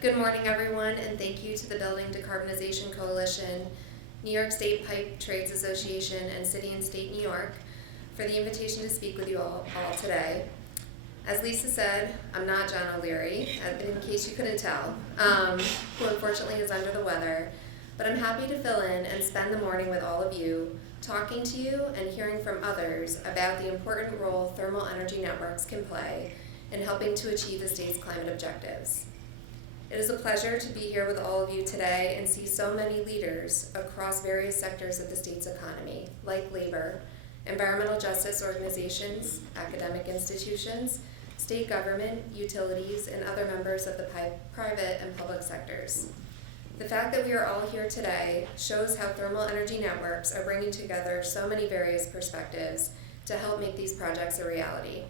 Good morning, everyone, and thank you to the Building Decarbonization Coalition, New York State Pipe Trades Association, and City and State New York for the invitation to speak with you all today. As Lisa said, I'm not John O'Leary, in case you couldn't tell, who unfortunately is under the weather, but I'm happy to fill in and spend the morning with all of you, talking to you and hearing from others about the important role thermal energy networks can play in helping to achieve the state's climate objectives. It is a pleasure to be here with all of you today and see so many leaders across various sectors of the state's economy, like labor, environmental justice organizations, academic institutions, state government, utilities, and other members of the private and public sectors. The fact that we are all here today shows how thermal energy networks are bringing together so many various perspectives to help make these projects a reality.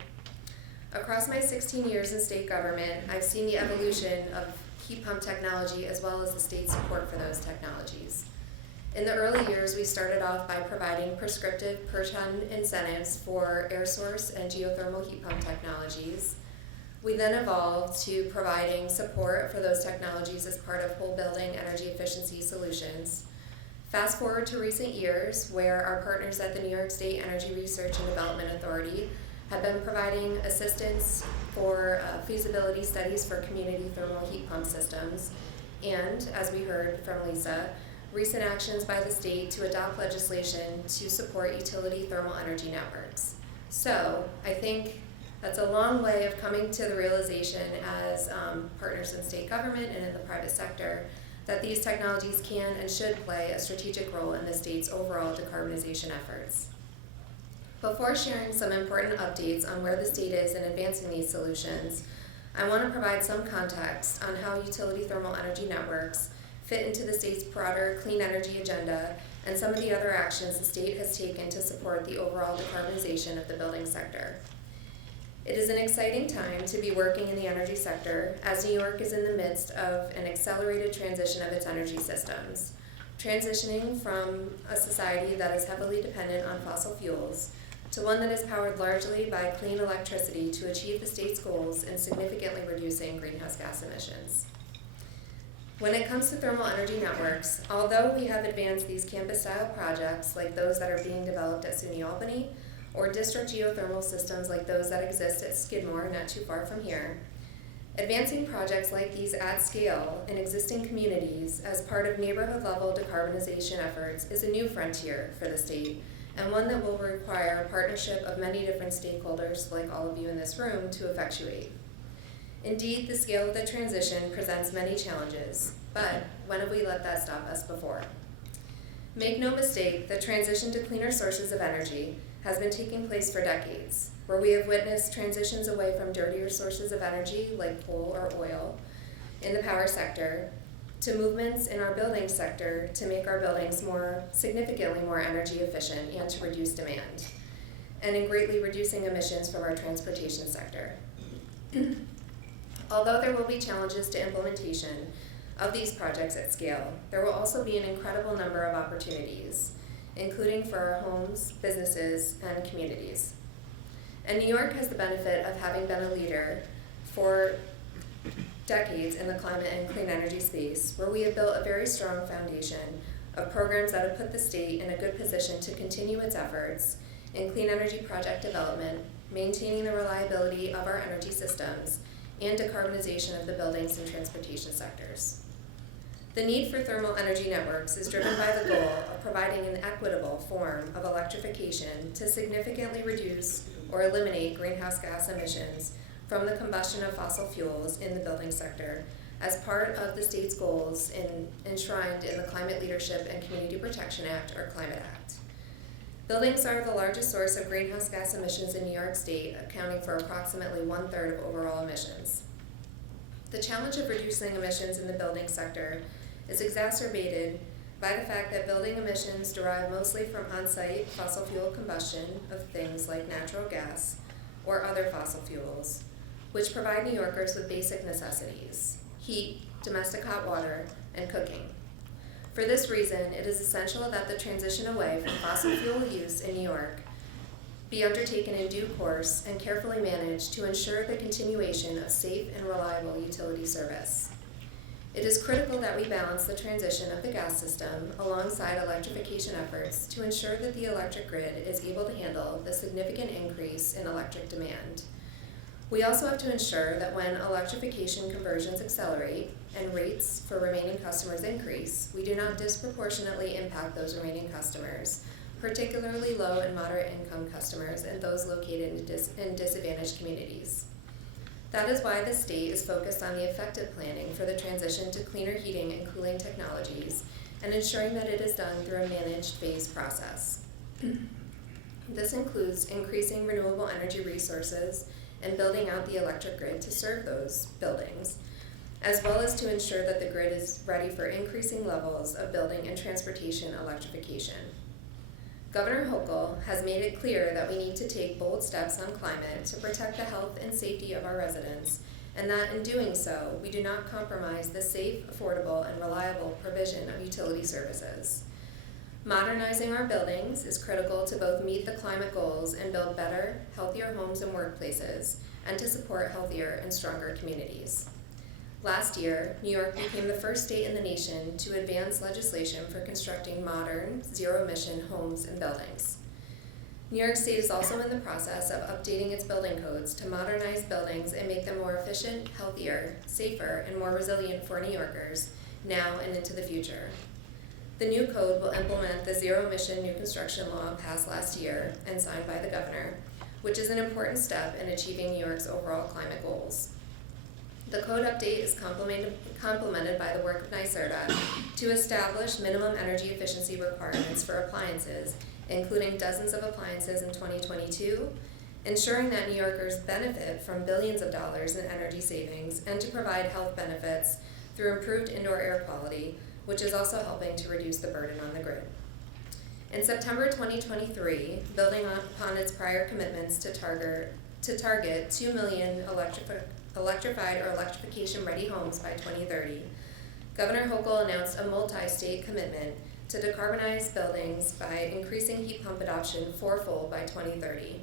Across my 16 years in state government, I've seen the evolution of heat pump technology as well as the state's support for those technologies. In the early years, we started off by providing prescriptive per-ton incentives for air source and geothermal heat pump technologies. We then evolved to providing support for those technologies as part of whole building energy efficiency solutions. Fast forward to recent years, where our partners at the New York State Energy Research and Development Authority have been providing assistance for feasibility studies for community thermal heat pump systems, and, as we heard from Lisa, recent actions by the state to adopt legislation to support utility thermal energy networks. So, I think that's a long way of coming to the realization as partners in state government and in the private sector that these technologies can and should play a strategic role in the state's overall decarbonization efforts. Before sharing some important updates on where the state is in advancing these solutions, I want to provide some context on how utility thermal energy networks fit into the state's broader clean energy agenda and some of the other actions the state has taken to support the overall decarbonization of the building sector. It is an exciting time to be working in the energy sector as New York is in the midst of an accelerated transition of its energy systems, transitioning from a society that is heavily dependent on fossil fuels to one that is powered largely by clean electricity to achieve the state's goals in significantly reducing greenhouse gas emissions. When it comes to thermal energy networks, although we have advanced these campus-style projects like those that are being developed at SUNY Albany, or district geothermal systems like those that exist at Skidmore, not too far from here, advancing projects like these at scale in existing communities as part of neighborhood-level decarbonization efforts is a new frontier for the state, and one that will require a partnership of many different stakeholders, like all of you in this room, to effectuate. Indeed, the scale of the transition presents many challenges, but when have we let that stop us before? Make no mistake, the transition to cleaner sources of energy has been taking place for decades, where we have witnessed transitions away from dirtier sources of energy, like coal or oil, in the power sector, to movements in our building sector to make our buildings significantly more energy efficient and to reduce demand, and in greatly reducing emissions from our transportation sector. Although there will be challenges to implementation of these projects at scale, there will also be an incredible number of opportunities, including for our homes, businesses, and communities. And New York has the benefit of having been a leader for decades in the climate and clean energy space, where we have built a very strong foundation of programs that have put the state in a good position to continue its efforts in clean energy project development, maintaining the reliability of our energy systems, and decarbonization of the buildings and transportation sectors. The need for thermal energy networks is driven by the goal of providing an equitable form of electrification to significantly reduce or eliminate greenhouse gas emissions from the combustion of fossil fuels in the building sector as part of the state's goals enshrined in the Climate Leadership and Community Protection Act, or Climate Act. Buildings are the largest source of greenhouse gas emissions in New York State, accounting for approximately 1/3 of overall emissions. The challenge of reducing emissions in the building sector is exacerbated by the fact that building emissions derive mostly from on-site fossil fuel combustion of things like natural gas or other fossil fuels, which provide New Yorkers with basic necessities: heat, domestic hot water, and cooking. For this reason, it is essential that the transition away from fossil fuel use in New York be undertaken in due course and carefully managed to ensure the continuation of safe and reliable utility service. It is critical that we balance the transition of the gas system alongside electrification efforts to ensure that the electric grid is able to handle the significant increase in electric demand. We also have to ensure that when electrification conversions accelerate and rates for remaining customers increase, we do not disproportionately impact those remaining customers, particularly low and moderate income customers and those located in disadvantaged communities. That is why the state is focused on the effective planning for the transition to cleaner heating and cooling technologies and ensuring that it is done through a managed phase process. This includes increasing renewable energy resources and building out the electric grid to serve those buildings, as well as to ensure that the grid is ready for increasing levels of building and transportation electrification. Governor Hochul has made it clear that we need to take bold steps on climate to protect the health and safety of our residents, and that in doing so, we do not compromise the safe, affordable, and reliable provision of utility services. Modernizing our buildings is critical to both meet the climate goals and build better, healthier homes and workplaces, and to support healthier and stronger communities. Last year, New York became the first state in the nation to advance legislation for constructing modern, zero-emission homes and buildings. New York State is also in the process of updating its building codes to modernize buildings and make them more efficient, healthier, safer, and more resilient for New Yorkers now and into the future. The new code will implement the zero-emission new construction law passed last year and signed by the governor, which is an important step in achieving New York's overall climate goals. The code update is complemented by the work of NYSERDA to establish minimum energy efficiency requirements for appliances, including dozens of appliances in 2022, ensuring that New Yorkers benefit from billions of dollars in energy savings, and to provide health benefits through improved indoor air quality, which is also helping to reduce the burden on the grid. In September 2023, building upon its prior commitments to target 2 million electrified or electrification-ready homes by 2030, Governor Hochul announced a multi-state commitment to decarbonize buildings by increasing heat pump adoption fourfold by 2030.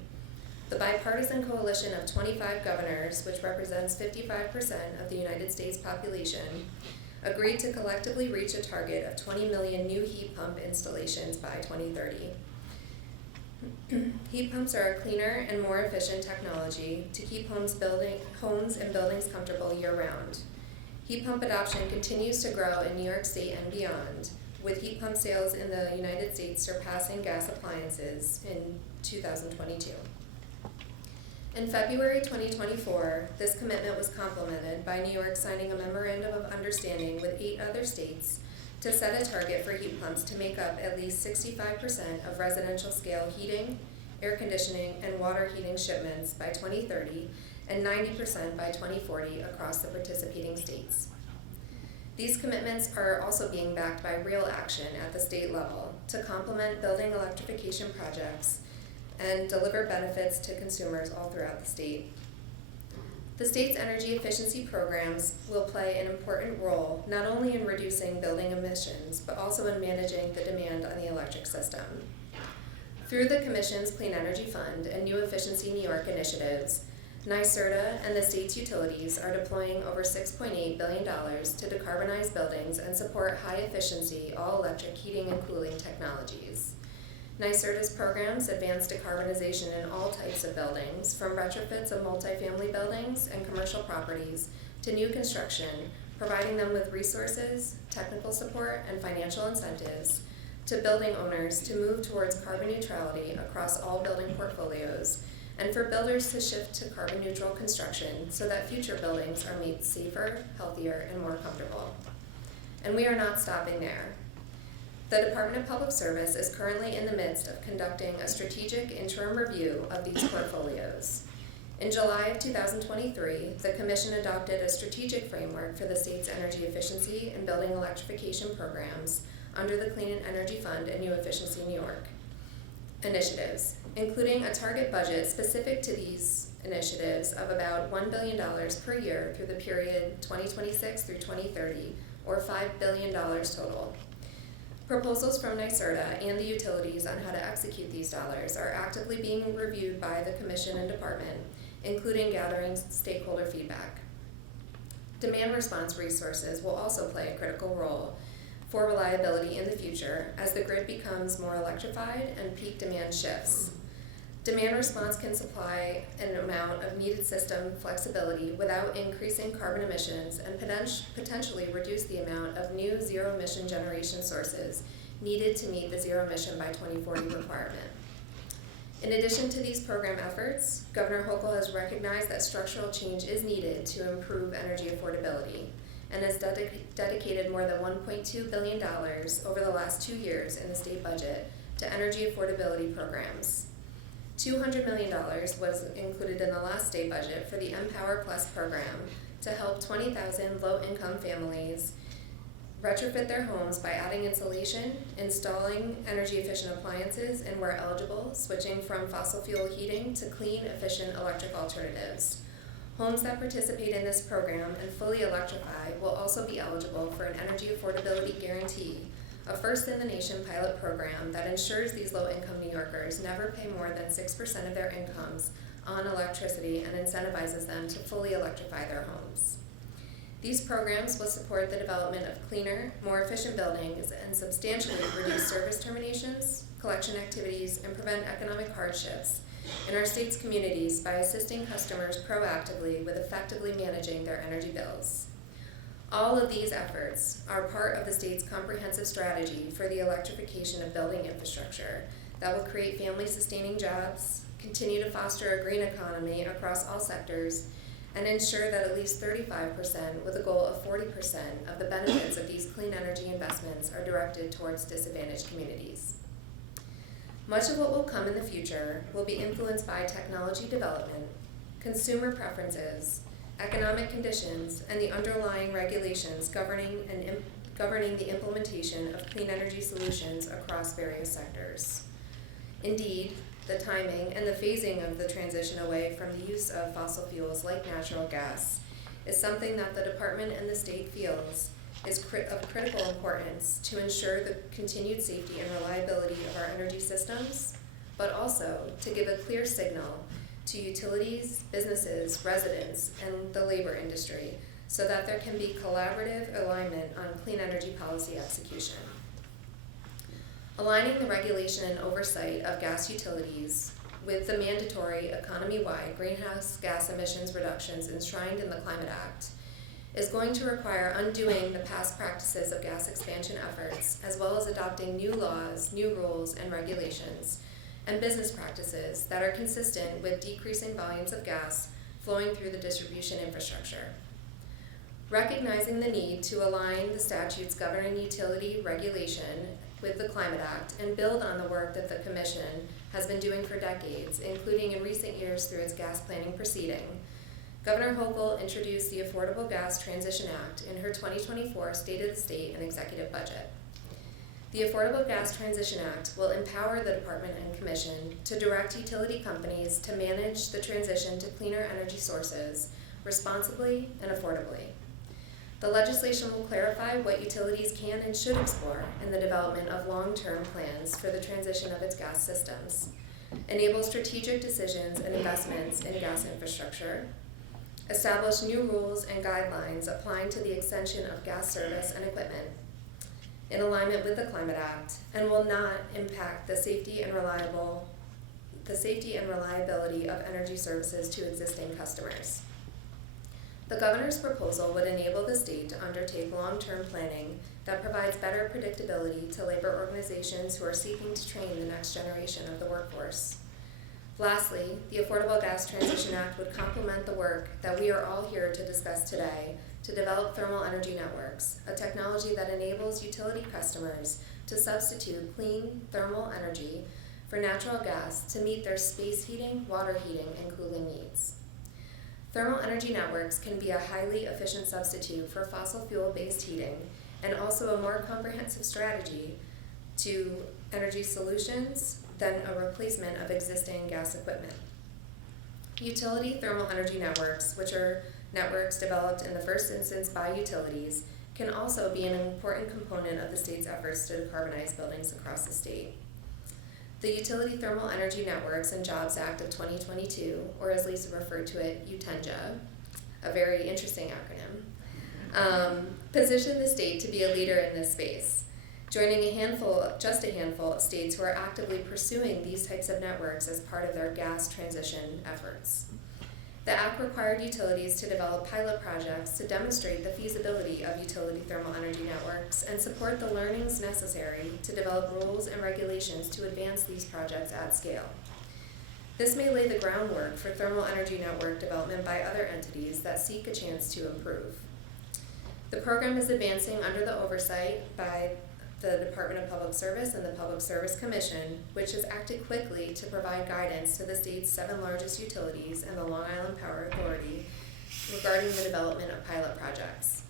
The bipartisan coalition of 25 governors, which represents 55% of the United States population, agreed to collectively reach a target of 20 million new heat pump installations by 2030. Heat pumps are a cleaner and more efficient technology to keep homes and buildings comfortable year-round. Heat pump adoption continues to grow in New York State and beyond, with heat pump sales in the United States surpassing gas appliances in 2022. In February 2024, this commitment was complemented by New York signing a memorandum of understanding with 8 other states to set a target for heat pumps to make up at least 65% of residential scale heating, air conditioning, and water heating shipments by 2030 and 90% by 2040 across the participating states. These commitments are also being backed by real action at the state level to complement building electrification projects and deliver benefits to consumers all throughout the state. The state's energy efficiency programs will play an important role not only in reducing building emissions, but also in managing the demand on the electric system. Through the Commission's Clean Energy Fund and New Efficiency New York initiatives, NYSERDA and the state's utilities are deploying over $6.8 billion to decarbonize buildings and support high-efficiency, all-electric heating and cooling technologies. NYSERDA's programs advance decarbonization in all types of buildings, from retrofits of multifamily buildings and commercial properties to new construction, providing them with resources, technical support, and financial incentives to building owners to move towards carbon neutrality across all building portfolios, and for builders to shift to carbon neutral construction so that future buildings are made safer, healthier, and more comfortable. And we are not stopping there. The Department of Public Service is currently in the midst of conducting a strategic interim review of these portfolios. In July of 2023, the Commission adopted a strategic framework for the state's energy efficiency and building electrification programs under the Clean Energy Fund and New Efficiency New York initiatives, including a target budget specific to these initiatives of about $1 billion per year through the period 2026 through 2030, or $5 billion total. Proposals from NYSERDA and the utilities on how to execute these dollars are actively being reviewed by the Commission and Department, including gathering stakeholder feedback. Demand response resources will also play a critical role for reliability in the future as the grid becomes more electrified and peak demand shifts. Demand response can supply an amount of needed system flexibility without increasing carbon emissions and potentially reduce the amount of new zero-emission generation sources needed to meet the zero-emission by 2040 requirement. In addition to these program efforts, Governor Hochul has recognized that structural change is needed to improve energy affordability and has dedicated more than $1.2 billion over the last 2 years in the state budget to energy affordability programs. $200 million was included in the last state budget for the Empower Plus program to help 20,000 low-income families retrofit their homes by adding insulation, installing energy-efficient appliances, and where eligible, switching from fossil fuel heating to clean, efficient electric alternatives. Homes that participate in this program and fully electrify will also be eligible for an energy affordability guarantee, a first-in-the-nation pilot program that ensures these low-income New Yorkers never pay more than 6% of their incomes on electricity and incentivizes them to fully electrify their homes. These programs will support the development of cleaner, more efficient buildings and substantially reduce service terminations, collection activities, and prevent economic hardships in our state's communities by assisting customers proactively with effectively managing their energy bills. All of these efforts are part of the state's comprehensive strategy for the electrification of building infrastructure that will create family-sustaining jobs, continue to foster a green economy across all sectors, and ensure that at least 35%, with a goal of 40% of the benefits of these clean energy investments are directed towards disadvantaged communities. Much of what will come in the future will be influenced by technology development, consumer preferences, economic conditions, and the underlying regulations governing the implementation of clean energy solutions across various sectors. Indeed, the timing and the phasing of the transition away from the use of fossil fuels like natural gas is something that the department and the state feels is of critical importance to ensure the continued safety and reliability of our energy systems, but also to give a clear signal to utilities, businesses, residents, and the labor industry so that there can be collaborative alignment on clean energy policy execution. Aligning the regulation and oversight of gas utilities with the mandatory economy-wide greenhouse gas emissions reductions enshrined in the Climate Act is going to require undoing the past practices of gas expansion efforts, as well as adopting new laws, new rules, and regulations, and business practices that are consistent with decreasing volumes of gas flowing through the distribution infrastructure. Recognizing the need to align the statutes governing utility regulation with the Climate Act and build on the work that the Commission has been doing for decades, including in recent years through its gas planning proceeding, Governor Hochul introduced the Affordable Gas Transition Act in her 2024 State of the State and Executive Budget. The Affordable Gas Transition Act will empower the Department and Commission to direct utility companies to manage the transition to cleaner energy sources responsibly and affordably. The legislation will clarify what utilities can and should explore in the development of long-term plans for the transition of its gas systems, enable strategic decisions and investments in gas infrastructure, establish new rules and guidelines applying to the extension of gas service and equipment in alignment with the Climate Act, and will not impact the safety and reliability of energy services to existing customers. The governor's proposal would enable the state to undertake long-term planning that provides better predictability to labor organizations who are seeking to train the next generation of the workforce. Lastly, the Affordable Gas Transition Act would complement the work that we are all here to discuss today to develop thermal energy networks, a technology that enables utility customers to substitute clean thermal energy for natural gas to meet their space heating, water heating, and cooling needs. Thermal energy networks can be a highly efficient substitute for fossil fuel-based heating and also a more comprehensive strategy to energy solutions than a replacement of existing gas equipment. Utility thermal energy networks, which are networks developed in the first instance by utilities, can also be an important component of the state's efforts to decarbonize buildings across the state. The Utility Thermal Energy Networks and Jobs Act of 2022, or as Lisa referred to it, UTENJA, a very interesting acronym, position the state to be a leader in this space, joining just a handful of states who are actively pursuing these types of networks as part of their gas transition efforts. The Act required utilities to develop pilot projects to demonstrate the feasibility of utility thermal energy networks and support the learnings necessary to develop rules and regulations to advance these projects at scale. This may lay the groundwork for thermal energy network development by other entities that seek a chance to improve. The program is advancing under the oversight by the Department of Public Service and the Public Service Commission, which has acted quickly to provide guidance to the state's 7 largest utilities and the Long Island Power Authority regarding the development of pilot projects.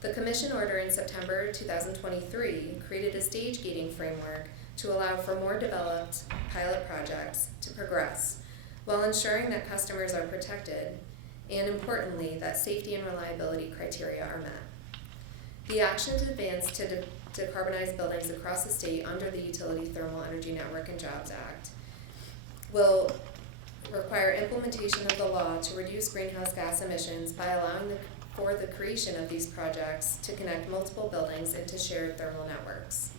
The Commission order in September 2023 created a stage gating framework to allow for more developed pilot projects to progress, while ensuring that customers are protected and, importantly, that safety and reliability criteria are met. The action to advance to decarbonize buildings across the state under the Utility Thermal Energy Network and Jobs Act will require implementation of the law to reduce greenhouse gas emissions by allowing for the creation of these projects to connect multiple buildings into shared thermal networks.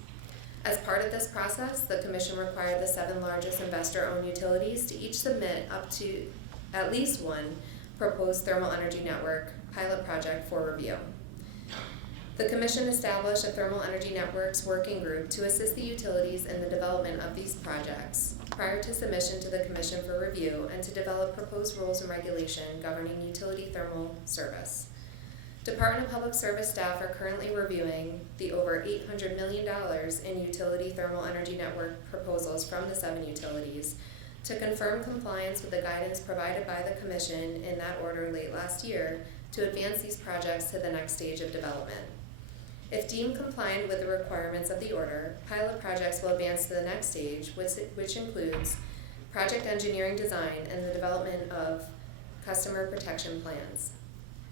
As part of this process, the Commission required the 7 largest investor-owned utilities to each submit up to at least one proposed thermal energy network pilot project for review. The Commission established a Thermal Energy Networks Working Group to assist the utilities in the development of these projects prior to submission to the Commission for review and to develop proposed rules and regulation governing utility thermal service. Department of Public Service staff are currently reviewing the over $800 million in utility thermal energy network proposals from the 7 utilities to confirm compliance with the guidance provided by the Commission in that order late last year to advance these projects to the next stage of development. If deemed compliant with the requirements of the order, pilot projects will advance to the next stage, which includes project engineering design and the development of customer protection plans.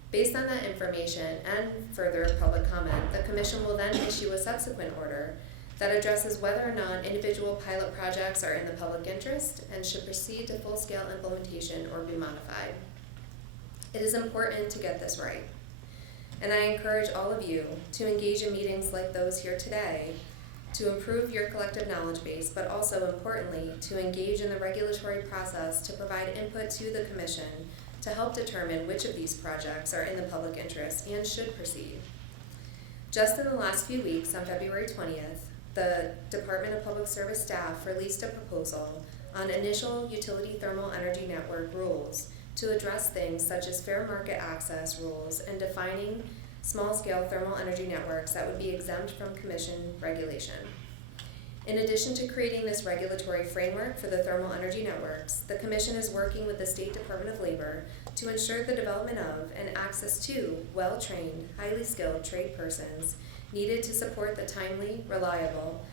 Based on that information and further public comment, the Commission will then issue a subsequent order that addresses whether or not individual pilot projects are in the public interest and should proceed to full-scale implementation or be modified. It is important to get this right, and I encourage all of you to engage in meetings like those here today to improve your collective knowledge base, but also importantly, to engage in the regulatory process to provide input to the Commission to help determine which of these projects are in the public interest and should proceed. Just in the last few weeks, on February 20th, the Department of Public Service staff released a proposal on initial utility thermal energy network rules to address things such as fair market access rules and defining small-scale thermal energy networks that would be exempt from Commission regulation. In addition to creating this regulatory framework for the thermal energy networks, the Commission is working with the State Department of Labor to ensure the development of and access to well-trained, highly skilled trade persons needed to support the timely, reliable,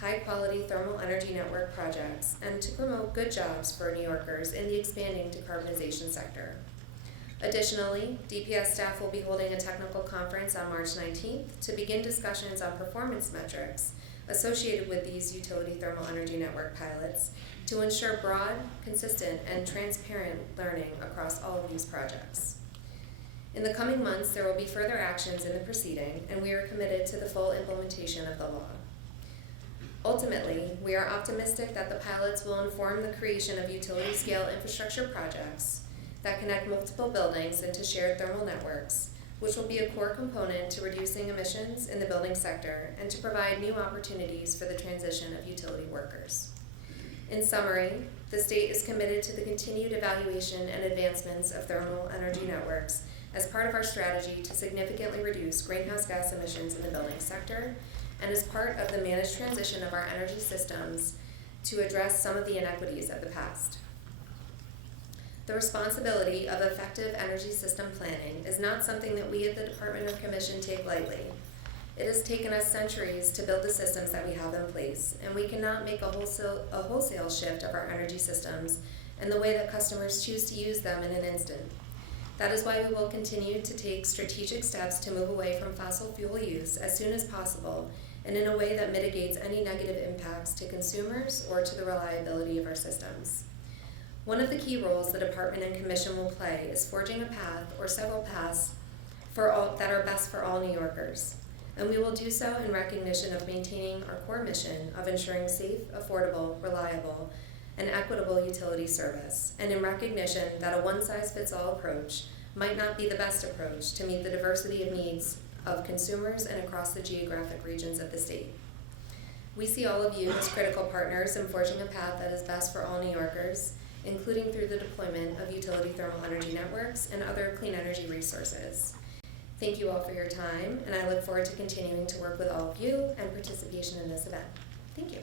high-quality thermal energy network projects and to promote good jobs for New Yorkers in the expanding decarbonization sector. Additionally, DPS staff will be holding a technical conference on March 19th to begin discussions on performance metrics associated with these utility thermal energy network pilots to ensure broad, consistent, and transparent learning across all of these projects. In the coming months, there will be further actions in the proceeding, and we are committed to the full implementation of the law. Ultimately, we are optimistic that the pilots will inform the creation of utility-scale infrastructure projects that connect multiple buildings into shared thermal networks, which will be a core component to reducing emissions in the building sector and to provide new opportunities for the transition of utility workers. In summary, the state is committed to the continued evaluation and advancements of thermal energy networks as part of our strategy to significantly reduce greenhouse gas emissions in the building sector and as part of the managed transition of our energy systems to address some of the inequities of the past. The responsibility of effective energy system planning is not something that we at the Department or Commission take lightly. It has taken us centuries to build the systems that we have in place, and we cannot make a wholesale shift of our energy systems and the way that customers choose to use them in an instant. That is why we will continue to take strategic steps to move away from fossil fuel use as soon as possible and in a way that mitigates any negative impacts to consumers or to the reliability of our systems. One of the key roles the Department and Commission will play is forging a path or several paths that are best for all New Yorkers. And we will do so in recognition of maintaining our core mission of ensuring safe, affordable, reliable, and equitable utility service, and in recognition that a one-size-fits-all approach might not be the best approach to meet the diversity of needs of consumers and across the geographic regions of the state. We see all of you as critical partners in forging a path that is best for all New Yorkers, including through the deployment of utility thermal energy networks and other clean energy resources. Thank you all for your time, and I look forward to continuing to work with all of you and participation in this event. Thank you.